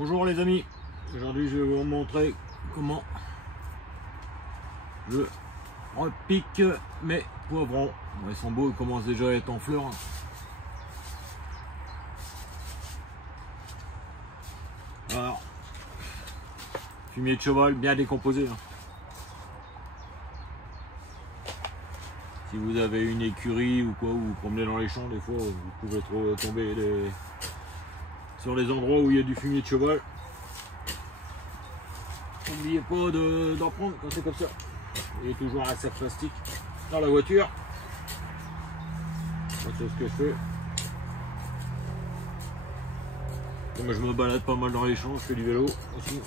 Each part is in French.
Bonjour les amis, aujourd'hui je vais vous montrer comment je repique mes poivrons. Ils sont beaux, ils commencent déjà à être en fleurs. Alors, fumier de cheval bien décomposé. Si vous avez une écurie ou quoi, ou vous promenez dans les champs, des fois vous pouvez tomber sur les endroits où il y a du fumier de cheval. N'oubliez pas d'en prendre quand c'est comme ça. Il y a toujours un sac plastique dans la voiture. C'est ce que je fais. Et moi je me balade pas mal dans les champs, je fais du vélo aussi.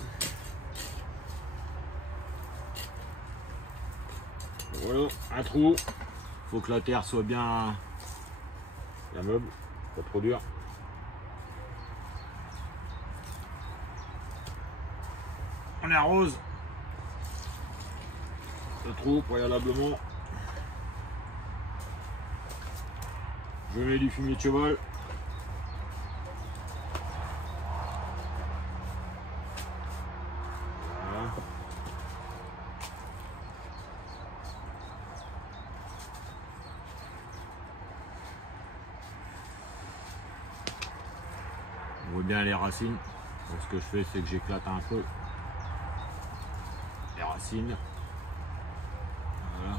Voilà, un trou. Faut que la terre soit bien meuble, pas trop dur. On arrose le trou préalablement. Je mets du fumier de cheval. Voilà. On voit bien les racines. Donc, ce que je fais, c'est que j'éclate un peu les racines. Voilà.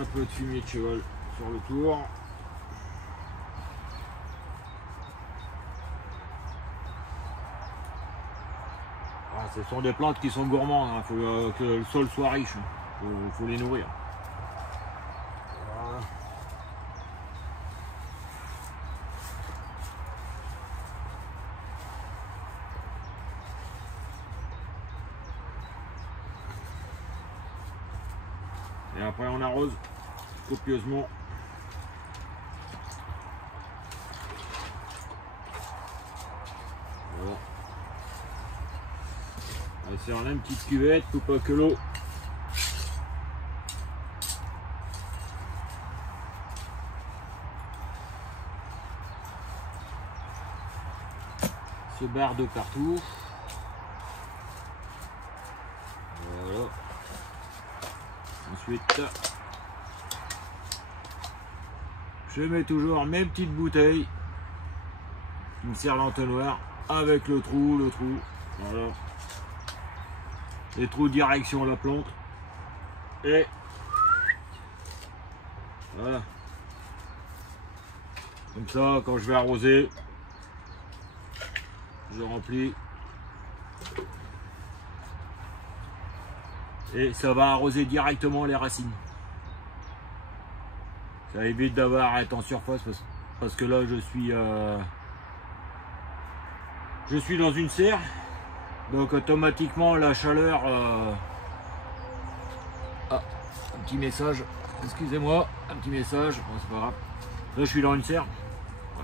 Un peu de fumier de cheval sur le tour. Ah, ce sont des plantes qui sont gourmandes, il faut que le sol soit riche, faut les nourrir. Voilà. Et après on arrose copieusement. Voilà. On va faire là une petite cuvette pour pas que l'eau se barre de partout. Voilà. Ensuite, je mets toujours mes petites bouteilles, une serre l'entonnoir avec le trou, voilà. Les trous direction la plante. Et voilà. Comme ça, quand je vais arroser, je remplis. Et ça va arroser directement les racines. Ça évite d'avoir à être en surface parce que là je suis dans une serre, donc automatiquement la chaleur Ah, un petit message, excusez-moi, un petit message, bon, c'est pas grave. Là je suis dans une serre.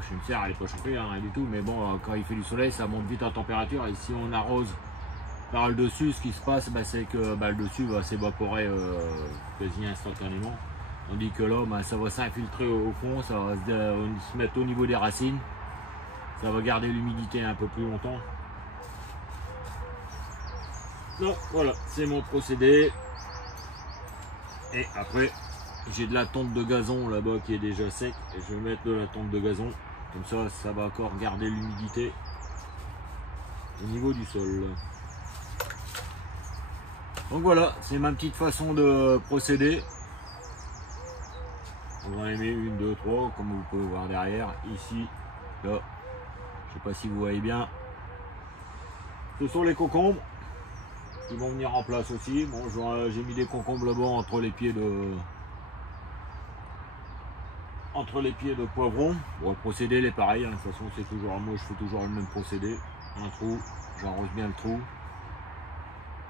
Je suis une serre, elle n'est pas chauffée, hein, rien du tout, mais bon, quand il fait du soleil ça monte vite en température, et si on arrose par le dessus, ce qui se passe, c'est que le dessus va s'évaporer quasi instantanément. Tandis que là, ça va s'infiltrer au fond, ça va se mettre au niveau des racines. Ça va garder l'humidité un peu plus longtemps. Donc voilà, c'est mon procédé. Et après, j'ai de la tonte de gazon là-bas qui est déjà sec. Et je vais mettre de la tonte de gazon. Comme ça, ça va encore garder l'humidité au niveau du sol. Donc voilà, c'est ma petite façon de procéder. On va en aimer une, deux, trois, comme vous pouvez voir derrière. Ici, là, je sais pas si vous voyez bien. Ce sont les concombres qui vont venir en place aussi. Bon, j'ai mis des concombres là-bas entre les pieds de poivron. Bon, le procédé il est pareil, hein. De toute façon, c'est toujours, moi je fais toujours le même procédé. Un trou, j'arrose bien le trou.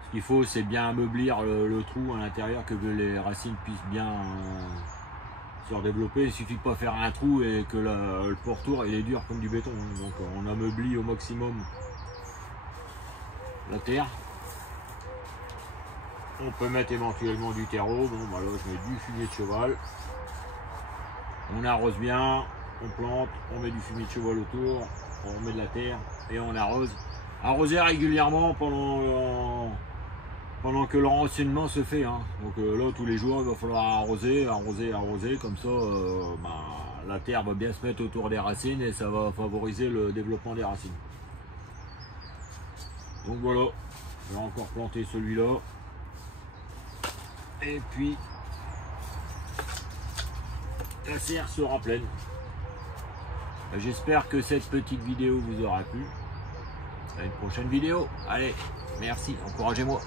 Ce qu'il faut, c'est bien ameublir le trou à l'intérieur, que les racines puissent bien se redévelopper. Il suffit de pas faire un trou et que le pourtour il est dur comme du béton. Donc on ameublit au maximum la terre. On peut mettre éventuellement du terreau. Bon, bah là, je mets du fumier de cheval. On arrose bien, on plante, on met du fumier de cheval autour, on met de la terre et on arrose. Arroser régulièrement pendant que l'enracinement se fait. Hein. Donc là, tous les jours, il va falloir arroser, comme ça, la terre va bien se mettre autour des racines et ça va favoriser le développement des racines. Donc voilà, je vais encore planter celui-là. Et puis, la serre sera pleine. J'espère que cette petite vidéo vous aura plu. À une prochaine vidéo. Allez, merci, encouragez-moi.